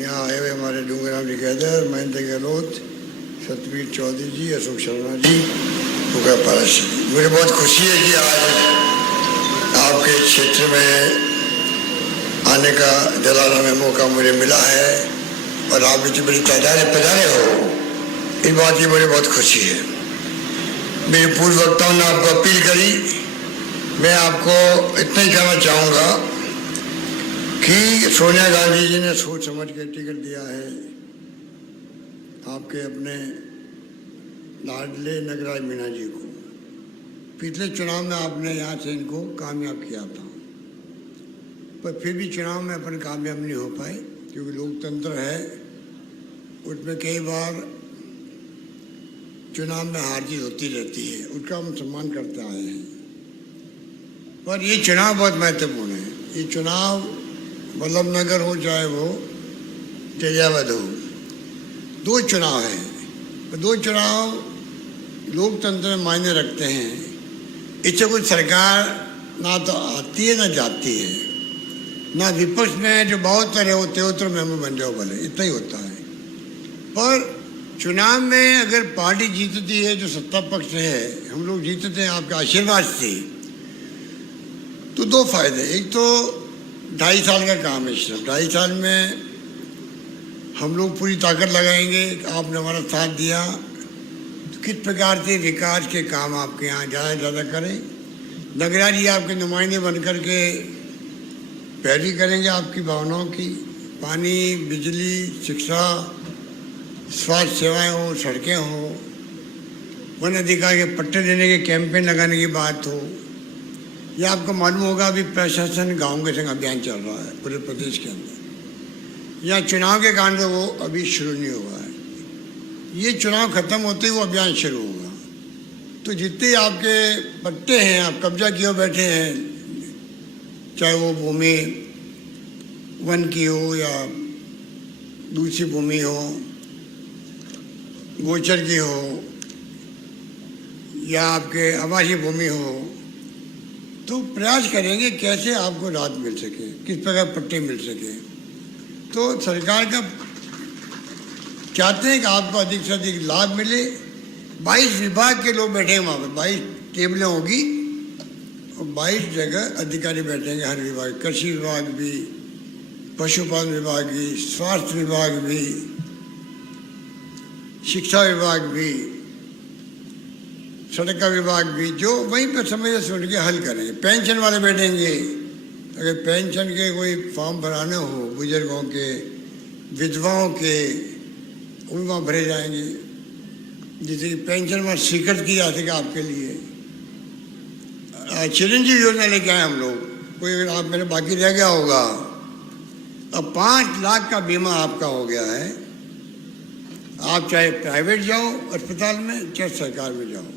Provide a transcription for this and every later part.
यहाँ आए हुए हमारे डूंगराम जी कैदर, महेंद्र गहलोत, सतवीर चौधरी जी, अशोक शर्मा जी, मुकेश पारसी जी, मुझे बहुत खुशी है कि आज आपके क्षेत्र में आने का जलाना में मौका मुझे मिला है और आप इतनी बड़ी तादाद में पधारे हो, इस बात की मुझे बहुत खुशी है। मेरे पूर्व वक्ताओं ने आपको अपील करी, मैं आपको इतना ही कहना चाहूँगा कि सोनिया गांधी जी ने सोच समझ के टिकट दिया है आपके अपने लाडले नगराज मीणा जी को। पिछले चुनाव में आपने यहाँ से इनको कामयाब किया था, पर फिर भी चुनाव में अपन कामयाब नहीं हो पाए, क्योंकि लोकतंत्र है, उसमें कई बार चुनाव में हार जीत होती रहती है, उसका हम सम्मान करते आए हैं। पर ये चुनाव बहुत महत्वपूर्ण है। ये चुनाव वल्लभनगर हो चाहे वो तेजावद हो, दो चुनाव हैं, दो चुनाव लोकतंत्र में मायने रखते हैं। इससे कोई सरकार ना तो आती है ना जाती है, ना विपक्ष में जो बहुत तरह होते हो तो मेंबर बन जाओ भले, इतना ही होता है। पर चुनाव में अगर पार्टी जीतती है, जो सत्ता पक्ष है, हम लोग जीतते हैं आपके आशीर्वाद से, तो दो फायदे। एक तो 2.5 साल का काम है, सिर्फ 2.5 साल में हम लोग पूरी ताकत लगाएंगे। आपने हमारा साथ दिया तो किस प्रकार से विकास के काम आपके यहाँ ज़्यादा से ज़्यादा करें। नगराज जी आपके नुमाइंदे बन कर के पैरवी करेंगे आपकी भावनाओं की। पानी, बिजली, शिक्षा, स्वास्थ्य सेवाएं हो, सड़कें हो, वन अधिकार के पट्टे देने के कैंपेन लगाने की बात हो, या आपको मालूम होगा अभी प्रशासन गाँव के संग अभियान चल रहा है पूरे प्रदेश के अंदर। यहाँ चुनाव के कारण वो अभी शुरू नहीं हुआ है, ये चुनाव खत्म होते ही वो अभियान शुरू होगा। तो जितने आपके पट्टे हैं, आप कब्जा किए बैठे हैं, चाहे वो भूमि वन की हो या दूसरी भूमि हो, गोचर की हो या आपके आवासीय भूमि हो, तो प्रयास करेंगे कैसे आपको राहत मिल सके, किस प्रकार पट्टे मिल सके। तो सरकार का चाहते हैं कि आपको अधिक से अधिक लाभ मिले। 22 विभाग के लोग बैठे हैं वहाँ पर, 22 टेबलें होगी और 22 जगह अधिकारी बैठेंगे हर विभाग, कृषि विभाग भी, पशुपालन विभाग भी, स्वास्थ्य विभाग भी, शिक्षा विभाग भी, सड़क का विभाग भी, जो वहीं पर समझ सुन के हल करेंगे। पेंशन वाले बैठेंगे, अगर पेंशन के कोई फॉर्म भराने हो बुजुर्गों के, विधवाओं के, वो भी वहाँ भरे जाएंगे। जैसे कि पेंशन वहाँ स्वीकृत की जा सके आपके लिए। चिरंजीवी योजना लेके आए हम लोग, कोई अगर आप मेरे बाकी रह गया होगा, अब 5 लाख का बीमा आपका हो गया है। आप चाहे प्राइवेट जाओ अस्पताल में, चाहे सरकार में जाओ,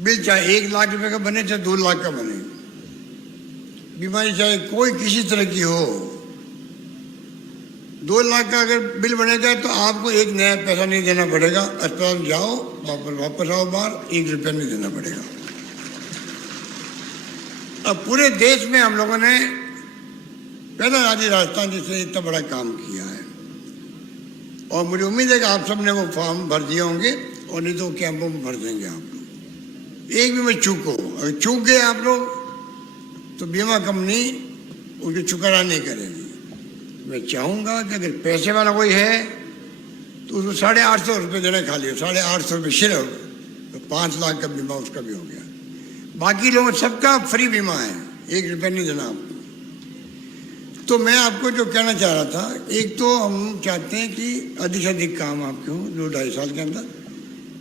बिल चाहे 1 लाख रुपए का बने चाहे 2 लाख का बने, बीमारी चाहे कोई किसी तरह की हो, 2 लाख का अगर बिल बनेगा तो आपको एक नया पैसा नहीं देना पड़ेगा। अस्पताल में जाओ, वापस आओ बाहर, 1 रुपया नहीं देना पड़ेगा। अब पूरे देश में हम लोगों ने पहला राज्य राजस्थान जिसने इतना बड़ा काम किया है, और मुझे उम्मीद है कि आप सब ने वो फॉर्म भर दिए होंगे, और नहीं तो कैंपों में भर देंगे आप लोग। एक भी में चूको, अगर चूक गए आप लोग तो बीमा कंपनी उनकी चुकाना नहीं करेगी। मैं चाहूँगा कि अगर पैसे वाला कोई है तो उसको 850 रुपये देने खाली हो, 850 रुपये सिर्फ, तो 5 लाख का बीमा उसका भी हो गया। बाकी लोगों सबका फ्री बीमा है, 1 रुपया नहीं देना आपको। तो मैं आपको जो कहना चाह रहा था, एक तो हम चाहते हैं कि अधिक से अधिक काम आपके हों 2-2.5 साल के अंदर।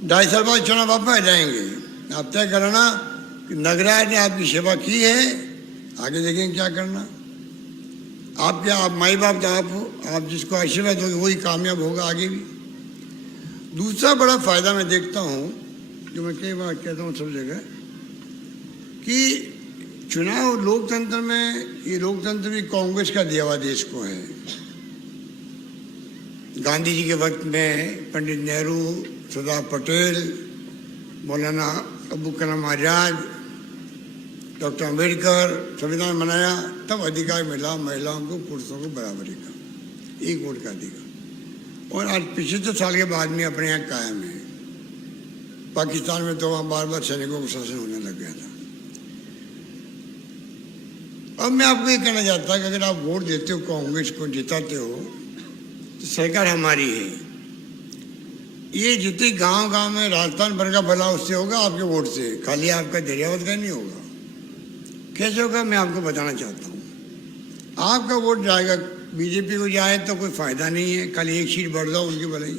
2.5 साल बाद चुनाव वापस आ जाएंगे, आप तय करना कि नगराज ने आपकी सेवा की है, आगे देखेंगे क्या करना। आप क्या, आप माई बाप तो आप हो, आप जिसको आशीर्वाद होगी वही कामयाब होगा आगे भी। दूसरा बड़ा फायदा मैं देखता हूँ, जो मैं कई बार कहता हूँ सब जगह, कि चुनाव लोकतंत्र में, ये लोकतंत्र भी कांग्रेस का दिया हुआ देश को है। गांधी जी के वक्त में पंडित नेहरू, सरदार पटेल, मौलाना अबुल कलाम आज़ाद, डॉक्टर अम्बेडकर संविधान बनाया, तब अधिकार मिला महिलाओं को, पुरुषों को बराबरी का। एक वोट का अधिकार। और आज 75 साल के बाद में अपने यहाँ कायम है। पाकिस्तान में तो वहाँ बार बार सैनिकों का शासन होने लग गया था। अब मैं आपको ये कहना चाहता कि अगर आप वोट देते हो, कांग्रेस को जिताते हो, तो सरकार हमारी है। ये जितने गांव गांव में राजस्थान भर का भला उससे होगा, आपके वोट से, खाली आपका दरियावत का नहीं होगा। कैसे होगा मैं आपको बताना चाहता हूँ। आपका वोट जाएगा बीजेपी को, जाए तो कोई फायदा नहीं है, खाली एक सीट बढ़ जाओ उनकी भलाई।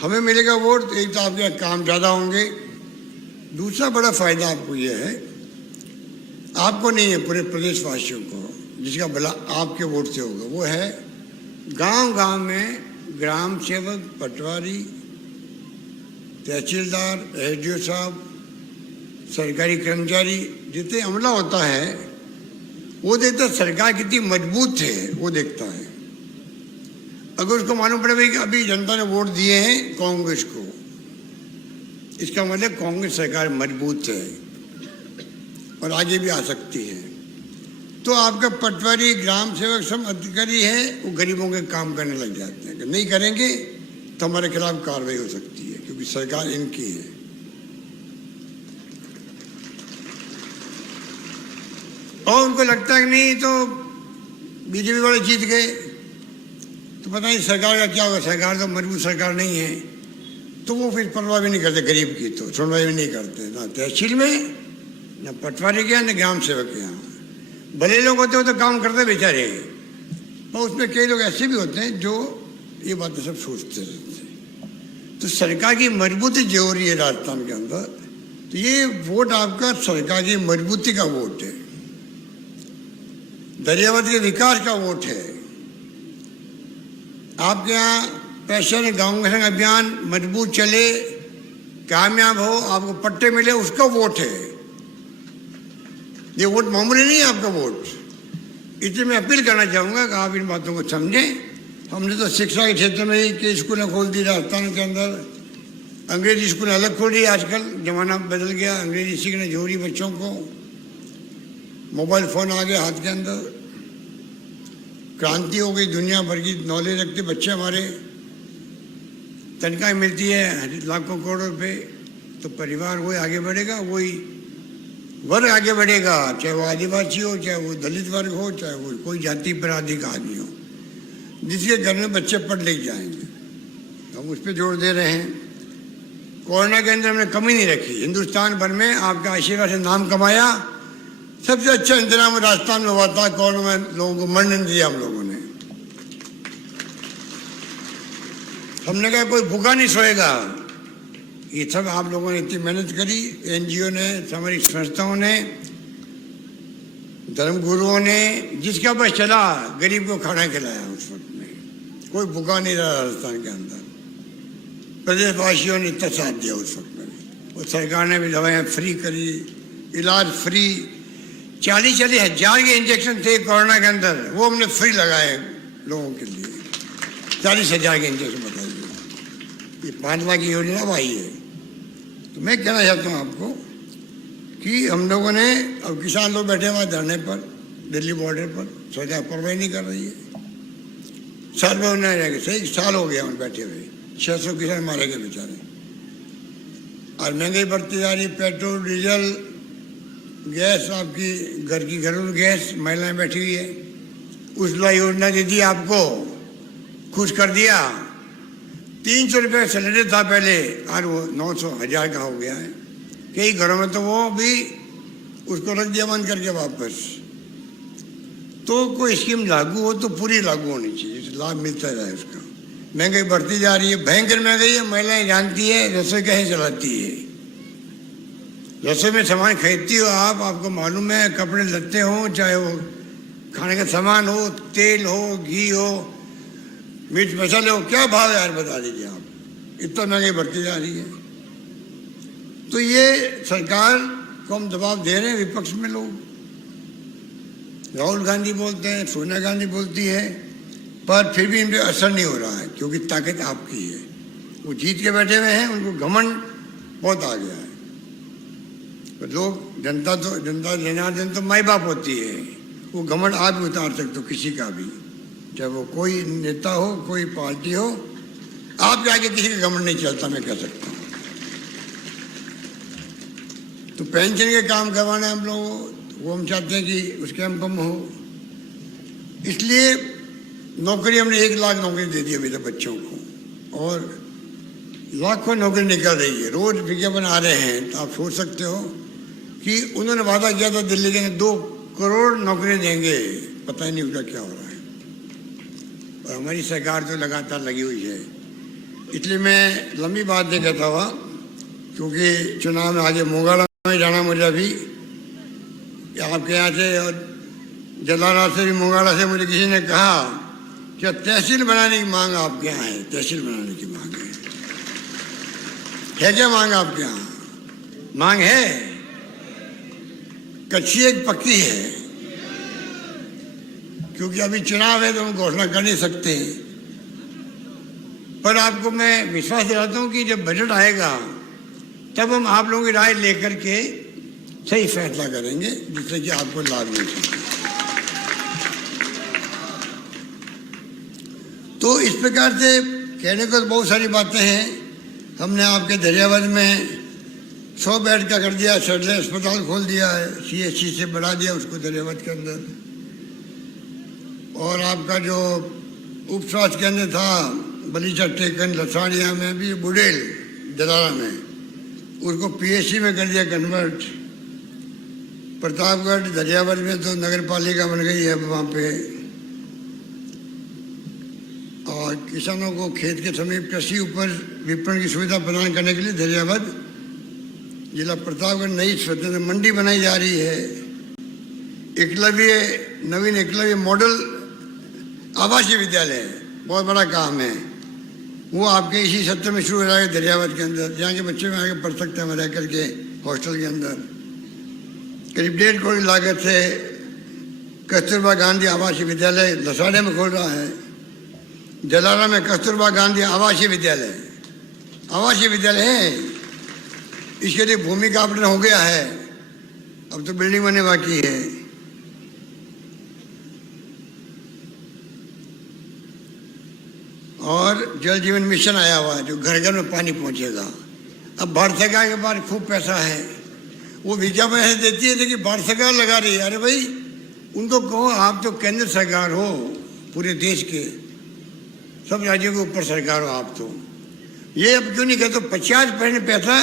हमें मिलेगा वोट तो एक तो आपके काम ज़्यादा होंगे, दूसरा बड़ा फायदा आपको यह है, आपको नहीं है पूरे प्रदेशवासियों को, जिसका भला आपके वोट से होगा, वो है गांव गांव में ग्राम सेवक, पटवारी, तहसीलदार, एसडीओ साहब, सरकारी कर्मचारी, जितने अमला होता है वो देखता सरकार कितनी मजबूत है, वो देखता है। अगर उसको मालूम पड़े भाई कि अभी जनता ने वोट दिए हैं कांग्रेस को, इसका मतलब कांग्रेस सरकार मजबूत है और आगे भी आ सकती है, तो आपका पटवारी, ग्राम सेवक, सब अधिकारी है, वो गरीबों के काम करने लग जाते हैं। नहीं करेंगे तो हमारे खिलाफ कार्रवाई हो सकती है, क्योंकि सरकार इनकी है। और उनको लगता है कि नहीं तो बीजेपी वाले जीत गए तो पता नहीं सरकार का क्या होगा, सरकार तो मजबूत सरकार नहीं है, तो वो फिर परवाह भी नहीं करते गरीब की, तो सुनवाई भी नहीं करते, ना तहसील में, ना पटवारी के यहाँ, ना ग्राम सेवक के यहाँ। भले लोग होते हो तो काम करते बेचारे, और उसमें कई लोग ऐसे भी होते हैं जो ये बातें सब सोचते रहते हैं। तो सरकार की मजबूती जो हो रही है राजस्थान के अंदर, तो ये वोट आपका सरकार की मजबूती का वोट है, दरियावत के विकास का वोट है। आपके यहाँ पैशन गाँव संग अभियान मजबूत चले, कामयाब हो, आपको पट्टे मिले, उसका वोट है। ये वोट मामूली नहीं है आपका वोट। इसलिए मैं अपील करना चाहूँगा कि आप इन बातों को समझें। हमने तो शिक्षा के क्षेत्र में ही कई स्कूलें खोल दी राजस्थान के अंदर, अंग्रेजी स्कूल अलग खोल रही है। आजकल ज़माना बदल गया, अंग्रेजी सीखने जरूरी बच्चों को, मोबाइल फ़ोन आ गया हाथ के अंदर, क्रांति हो गई, दुनिया भर की नॉलेज रखते बच्चे हमारे, तनख्वाह मिलती है लाखों करोड़ों रुपये, तो परिवार वही आगे बढ़ेगा, वही वर्ग आगे बढ़ेगा, चाहे वो आदिवासी हो, चाहे वो दलित वर्ग हो, चाहे वो कोई जाति अपराधी का आदमी हो, जिसके घर में बच्चे पढ़ लिख जाएंगे। हम उस पर जोर दे रहे हैं। कोरोना के अंदर हमने कमी नहीं रखी, हिंदुस्तान भर में आपका आशीर्वाद से नाम कमाया। सबसे अच्छा इंतजाम राजस्थान में हुआ था, कोरोना में लोगों को मरने नहीं दिया हम लोगों ने। हमने कहा कोई भूखा नहीं सोएगा। ये सब आप लोगों ने इतनी मेहनत करी, एनजीओ ने, सामाजिक संस्थाओं ने, धर्मगुरुओं ने, जिसका बस चला गरीब को खाना खिलाया। उस वक्त में कोई भूखा नहीं रहा राजस्थान के अंदर, प्रदेशवासियों ने इतना साथ दिया उस वक्त में। और सरकार ने भी दवाएं फ्री करी, इलाज फ्री, 40-40 हज़ार के इंजेक्शन थे कोरोना के अंदर, वो हमने फ्री लगाए लोगों के लिए। 40,000 के इंजेक्शन बताइए, ये 5 लाख की योजना अब आई है। तो मैं कहना चाहता हूँ आपको कि हम लोगों ने, अब किसान लोग बैठे हुए धरने पर दिल्ली बॉर्डर पर, सरकार कार्रवाई नहीं कर रही है। साल में उन्हें रहेगा, सही साल हो गया हम बैठे हुए, 600 किसान मारे गए बेचारे। और महंगाई बढ़ती जा रही, पेट्रोल, डीजल, गैस, आपकी घर की घरेलू गैस, महिलाएं बैठी हुई है, उज्ज्वला योजना दे दी आपको, खुश कर दिया। 300 रुपये सिलेंडर था पहले, और वो 900 हज़ार का हो गया है। कई घरों में तो वो भी उसको रख दिया बंद करके वापस। तो कोई स्कीम लागू हो तो पूरी लागू होनी चाहिए, लाभ मिलता रहे उसका। महंगाई बढ़ती जा रही है, भयंकर महंगाई है, महिलाएं जानती है रसोई कैसे चलाती है। रसोई में सामान खरीदती हो आप, आपको मालूम है, कपड़े लत्ते हों, चाहे वो खाने का सामान हो, तेल हो, घी हो, मिर्च मसाले हो, क्या भाव है यार बता दीजिए आप। इतना महंगाई बढ़ती जा रही है। तो ये सरकार को हम दबाव दे रहे हैं, विपक्ष में लोग, राहुल गांधी बोलते हैं, सोनिया गांधी बोलती है, पर फिर भी इन पर असर नहीं हो रहा है, क्योंकि ताकत आपकी है। वो जीत के बैठे हुए हैं, उनको घमंड बहुत आ गया है। तो लोग, जनता जनार्दन तो माई बाप होती है, वो घमंड आप भी उतार सकते हो किसी का भी। चाहे वो कोई नेता हो, कोई पार्टी हो, आपके आगे किसी का घमंड नहीं चलता, मैं कह सकता हूँ। तो पेंशन के काम करवाने हम लोग, वो हम चाहते हैं कि उसके हम कम हो, इसलिए नौकरी हमने 1 लाख नौकरी दे दी अभी तक बच्चों को, और लाखों नौकरी निकल रही है, रोज विज्ञापन आ रहे हैं। तो आप सोच सकते हो कि उन्होंने वादा किया था दिल्ली के 2 करोड़ नौकरी देंगे, पता ही नहीं उसका क्या हो रहा है। और हमारी सरकार तो लगातार लगी हुई है। इसलिए मैं लंबी बात नहीं कहता हुआ, क्योंकि चुनाव में आगे मोगाड़ा में जाना मुझे अभी, आपके यहाँ से और जलारा से भी, मोगाड़ा से मुझे किसी ने कहा कि तहसील बनाने की मांग आपके यहाँ है, तहसील बनाने की मांग है क्या मांग आपके यहाँ? मांग है, कच्ची एक पक्की है, क्योंकि अभी चुनाव है तो हम घोषणा कर नहीं सकते। पर आपको मैं विश्वास दिलाता हूँ कि जब बजट आएगा तब हम आप लोगों की राय लेकर के सही फैसला करेंगे, जिससे कि आपको लाभ मिल सके। तो इस प्रकार से कहने को बहुत सारी बातें हैं। हमने आपके दरियावद में 100 बेड का कर दिया, सर्जरी अस्पताल खोल दिया है, CHC से बढ़ा दिया उसको दरियावद के अंदर। और आपका जो उप स्वास्थ्य केंद्र था बलीचा टेकन लसाड़िया में भी, बुडेल जलारा में, उसको PHC में कर दिया कन्वर्ट। प्रतापगढ़ दरियावद में तो नगर पालिका बन गई है वहाँ पे। और किसानों को खेत के समीप कृषि उपज विपणन की सुविधा प्रदान करने के लिए दरियावद जिला प्रतापगढ़ नई स्वतंत्र मंडी बनाई जा रही है। नवीन एकलव्य मॉडल आवासीय विद्यालय, बहुत बड़ा काम है, वो आपके इसी सत्र में शुरू हो रहा है दरियावद के अंदर, जहाँ के बच्चे में आगे पढ़ सकते हैं रह करके हॉस्टल के अंदर। करीब 1.5 करोड़ लागत से कस्तूरबा गांधी आवासीय विद्यालय लसाड़े में खोल रहा है। जलारा में कस्तूरबा गांधी आवासीय विद्यालय है। इसके लिए भूमि का आवंटन हो गया है, अब तो बिल्डिंग बनने बाकी है। और जल जीवन मिशन आया हुआ है, जो घर घर में पानी पहुंचेगा। अब भारत सरकार के पास खूब पैसा है, वो विज्ञापन ऐसे देती है लेकिन भारत सरकार लगा रही है। अरे भाई, उनको कहो आप तो केंद्र सरकार हो, पूरे देश के सब राज्यों के ऊपर सरकार हो आप तो, ये अब क्यों नहीं कहते? 50% पैसा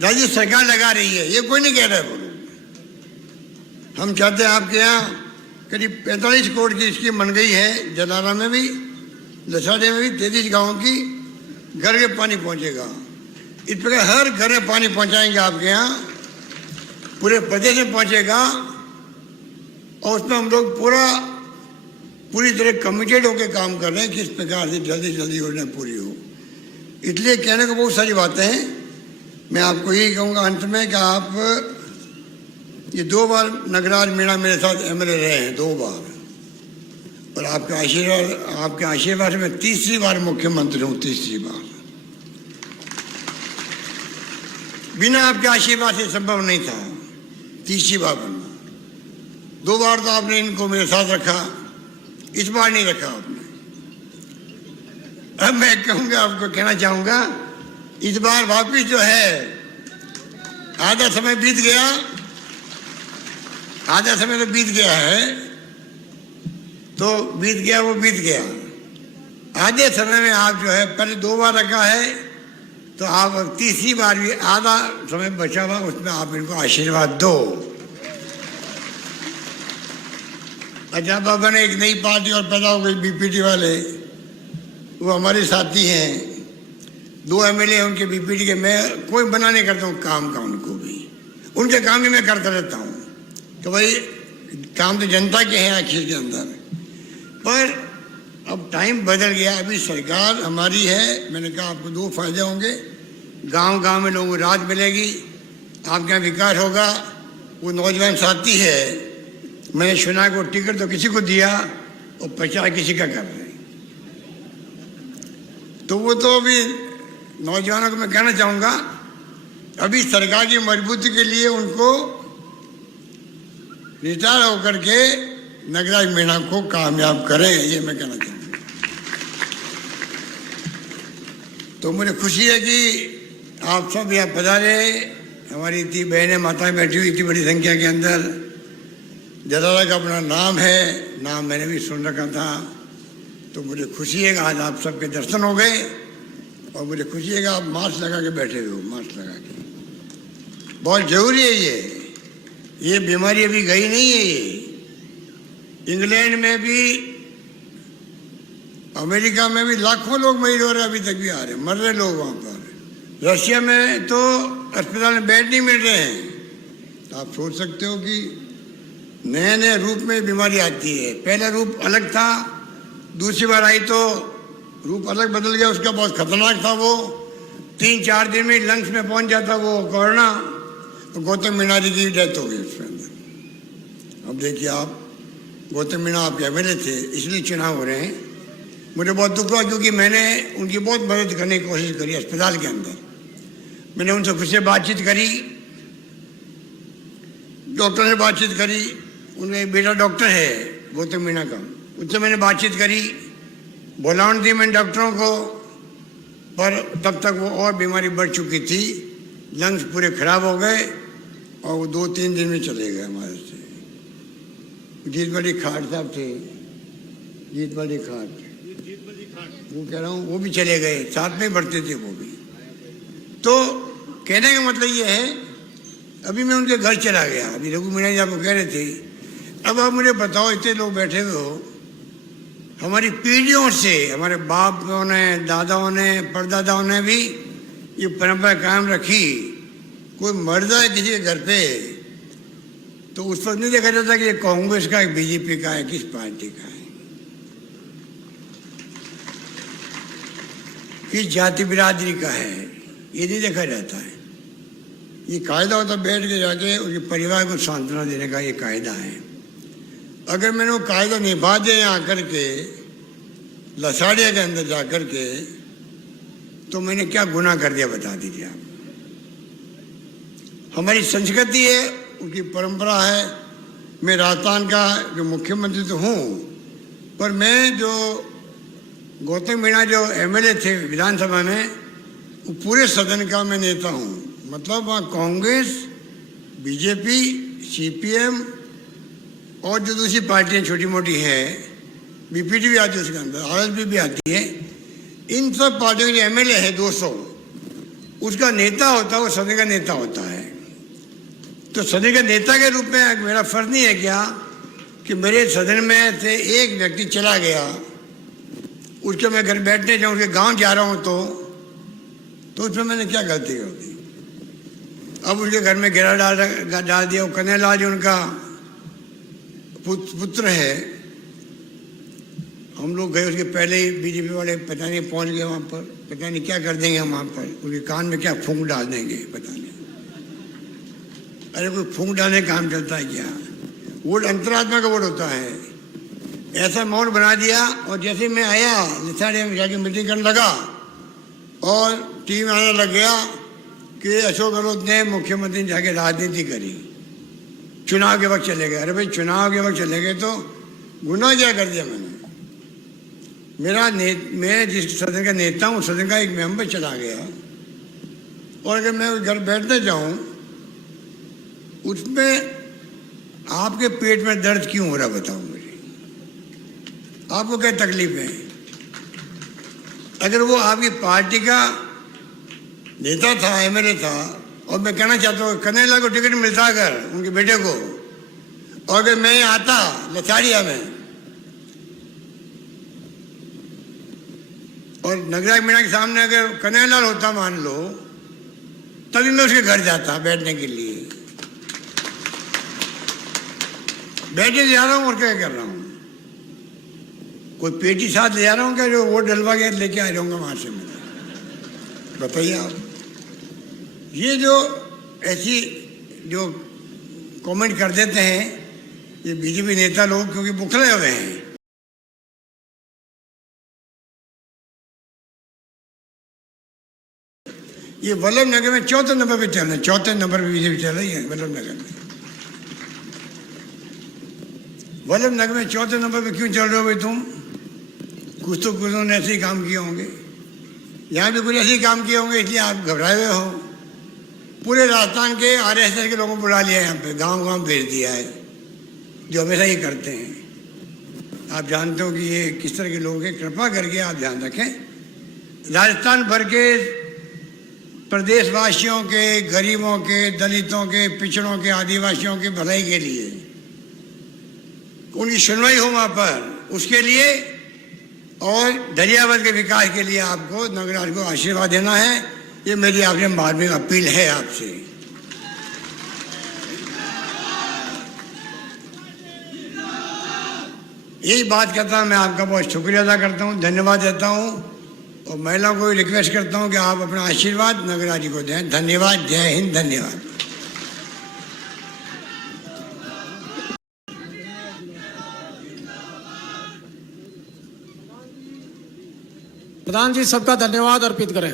राज्य सरकार लगा रही है, ये कोई नहीं कह रहा है। बोलो, हम चाहते हैं आपके यहाँ करीब 45 करोड़ की स्कीम बन गई है। जलारा में भी, लसाड़े में भी 33 गाँव की घर के पानी पहुँचेगा। इस प्रकार हर घर में पानी पहुँचाएंगे आपके यहाँ, पूरे प्रदेश में पहुँचेगा। और उसमें हम लोग पूरी तरह कमिटेड होकर काम कर रहे हैं कि इस प्रकार से जल्दी जल्दी योजना पूरी हो। इसलिए कहने को बहुत सारी बातें हैं। मैं आपको यही कहूँगा अंत में कि आप ये 2 बार नगराज मीणा मेरे साथ MLA रहे हैं, 2 बार, और आपके आशीर्वाद में 3री बार मुख्यमंत्री हूँ, 3री बार। बिना आपके आशीर्वाद से संभव नहीं था 3री बार बनना। 2 बार तो आपने इनको मेरे साथ रखा, इस बार नहीं रखा आपने। अब मैं कहूँगा, आपको कहना चाहूँगा, इस बार वापिस जो है, आधा समय बीत गया, आधा समय तो बीत गया है, तो बीत गया वो बीत गया। आधे समय में आप जो है, पहले 2 बार रखा है, तो आप 3री बार भी आधा समय बचा हुआ, उसमें आप इनको आशीर्वाद दो। अच्छा, बाबा ने एक नई पार्टी और पैदा हो गई, BPT वाले, वो हमारे साथी हैं। 2 MLA हैं उनके BPT के। मैं कोई मना नहीं करता हूँ काम का, उनको भी, उनके काम भी मैं करता रहता हूँ। तो भाई, काम तो जनता के हैं आखिर के अंदर। पर अब टाइम बदल गया, अभी सरकार हमारी है। मैंने कहा आपको 2 फायदे होंगे, गांव-गांव में लोगों को राहत मिलेगी, आपके यहाँ विकास होगा। वो नौजवान साथी है, मैंने चुनाव को टिकट तो किसी को दिया और प्रचार किसी का कर रहे, तो वो तो अभी नौजवानों को मैं कहना चाहूँगा, अभी सरकार की मजबूती के लिए उनको रिटायर होकर के नगराज मीणा को कामयाब करें, ये मैं कहना चाहता हूँ। तो मुझे खुशी है कि आप सब यहाँ पधारे, हमारी इतनी बहनें माताएं बैठी हुई इतनी बड़ी संख्या के अंदर। जलाला का अपना नाम है, नाम मैंने भी सुन रखा था, तो मुझे खुशी है कि आज आप सबके दर्शन हो गए और मुझे खुशी है कि आप मास्क लगा के बैठे हुए हो, मास्क लगा के। बहुत जरूरी है ये बीमारी अभी गई नहीं है। ये इंग्लैंड में भी, अमेरिका में भी लाखों लोग मरीज हो रहे, अभी तक भी आ रहे, मर रहे लोग वहाँ पर। रशिया में तो अस्पताल में बेड नहीं मिल रहे हैं। आप सोच सकते हो कि नए नए रूप में बीमारी आती है। पहला रूप अलग था, दूसरी बार आई तो रूप अलग बदल गया, उसका बहुत खतरनाक था वो। 3-4 दिन में लंग्स में पहुंच जाता वो कोरोना। तो गौतम मीणा जी की डेथ हो गई उसके अंदर। अब देखिए आप, गौतम मीणा आप एमएलए थे, इसलिए चुनाव हो रहे हैं। मुझे बहुत दुख हुआ क्योंकि मैंने उनकी बहुत मदद करने की कोशिश करी अस्पताल के अंदर। मैंने उनसे खुद से बातचीत करी, डॉक्टर से बातचीत करी, उनका एक बेटा डॉक्टर है गौतम मीणा का, उनसे मैंने बातचीत करी, बुलावन दी मैंने डॉक्टरों को, पर तब तक वो और बीमारी बढ़ चुकी थी, लंग्स पूरे खराब हो गए और वो 2-3 दिन में चले गए हमारे से। जीत बड़ी खाट साहब थे, जीत बड़ी खाट, वो कह रहा हूँ, वो भी चले गए, साथ में बढ़ते थे वो भी। तो कहने का मतलब ये है, अभी मैं उनके घर चला गया, अभी रघु मीणा जी आपको कह रहे थे। अब आप मुझे बताओ, इतने लोग बैठे हुए हो, हमारी पीढ़ियों से, हमारे बापों ने, दादाओं ने, परदादाओं ने भी ये परंपरा कायम रखी। कोई मर जाए किसी के घर पे तो उस वक्त नहीं देखा जाता कि ये कांग्रेस का है, बीजेपी का है, किस पार्टी का है, किस जाति बिरादरी का है, ये नहीं देखा जाता है। ये कायदा होता बैठ के जाके उनके परिवार को सांत्वना देने का ये कायदा है। अगर मैंने वो कायदा निभा दिया यहाँ आकर के, लसाड़िया के अंदर जा कर के, तो मैंने क्या गुनाह कर दिया बता दीजिए आप। हमारी संस्कृति है, उनकी परंपरा है। मैं राजस्थान का जो मुख्यमंत्री तो हूँ, पर मैं जो गौतम मीणा जो एमएलए थे विधानसभा में, वो पूरे सदन का मैं नेता हूँ। मतलब वहाँ कांग्रेस, बीजेपी, सीपीएम और जो दूसरी पार्टियाँ छोटी मोटी हैं, बीपीटी भी आती है उसके अंदर, आरएसपी भी आती है, इन सब पार्टियों के एमएलए है 200, उसका नेता होता है, वो सदन का नेता होता है। तो सदन के नेता के रूप में मेरा फर्ज नहीं है क्या कि मेरे सदन में से एक व्यक्ति चला गया, उसके मैं घर बैठने जाऊँ, उसके गांव जा रहा हूँ, तो उसमें मैंने क्या गलती कर दी। अब उसके घर में घेरा डाल दिया। वो कन्हैयालाल जी उनका पुत्र है। हम लोग गए, उसके पहले ही बीजेपी वाले पता नहीं पहुंच गए वहाँ पर, पता नहीं क्या कर देंगे हम वहाँ पर, उनके कान में क्या फूंक डाल देंगे पता नहीं। अरे कोई फूंक डालने का काम चलता है क्या? वोट अंतरात्मा का वोट होता है। ऐसा माहौल बना दिया। और जैसे मैं आया, लिसाड़िया में जाके मीटिंग करने लगा और टीम आने लग गया कि अशोक गहलोत ने मुख्यमंत्री ने जाके राजनीति करी, चुनाव के वक्त चले गए। अरे भाई चुनाव के वक्त चले गए तो गुनाह क्या कर दिया मैंने? मैं जिस सदन का नेता हूँ, सदन का एक मेंबर चला गया, और अगर मैं उस घर बैठने जाऊँ, उसमें आपके पेट में दर्द क्यों हो रहा बताओ मुझे, आपको क्या तकलीफ है? अगर वो आपकी पार्टी का नेता था, एमएलए था, और मैं कहना चाहता हूँ कन्हैयालाल को टिकट मिलता अगर उनके बेटे को, और अगर मैं आता लसाड़िया में और नगराज मीणा के सामने अगर कन्हैयालाल होता मान लो, तभी मैं उसके घर जाता बैठने के लिए। बैठे जा रहा हूँ और क्या कर रहा हूँ? कोई पेटी साथ ले जा रहा हूँ क्या जो वोट डलवा के लेके आ जाऊँगा वहाँ से? मैं बताइए आप। ये जो ऐसी जो कमेंट कर देते हैं ये बीजेपी नेता लोग, क्योंकि बुखले हुए हैं। ये वल्लभ नगर में 4थे नंबर पे चल रहे हैं, 4थे नंबर पे बीजेपी चल रही है वल्लभ नगर में। वल्लभ नगर में चौथे नंबर पे क्यों चल रहे हो भाई तुम? कुछ तो कुछ ने ऐसे ही काम किए होंगे, यहाँ भी कुछ ऐसे ही काम किए होंगे, इसलिए आप घबराए हुए हो। पूरे राजस्थान के आरएसएस के लोगों को बुला लिया है, यहाँ पे गांव गांव भेज दिया है, जो हमेशा ये करते हैं। आप जानते हो कि ये किस तरह के लोग हैं, कृपा करके आप ध्यान रखें। राजस्थान भर के प्रदेशवासियों के, गरीबों के, दलितों के, पिछड़ों के, आदिवासियों की भलाई के लिए, उनकी सुनवाई हो वहाँ पर, उसके लिए और दरियावत के विकास के लिए आपको नगराज को आशीर्वाद देना है। ये मेरी आपसे मार्मिक अपील है आपसे। यही बात करता मैं आपका बहुत शुक्रिया अदा करता हूँ, धन्यवाद देता हूँ, और महिलाओं को भी रिक्वेस्ट करता हूँ कि आप अपना आशीर्वाद नगराज जी को दें। धन्यवाद। जय हिंद। धन्यवाद। प्रधान जी सबका धन्यवाद अर्पित करें।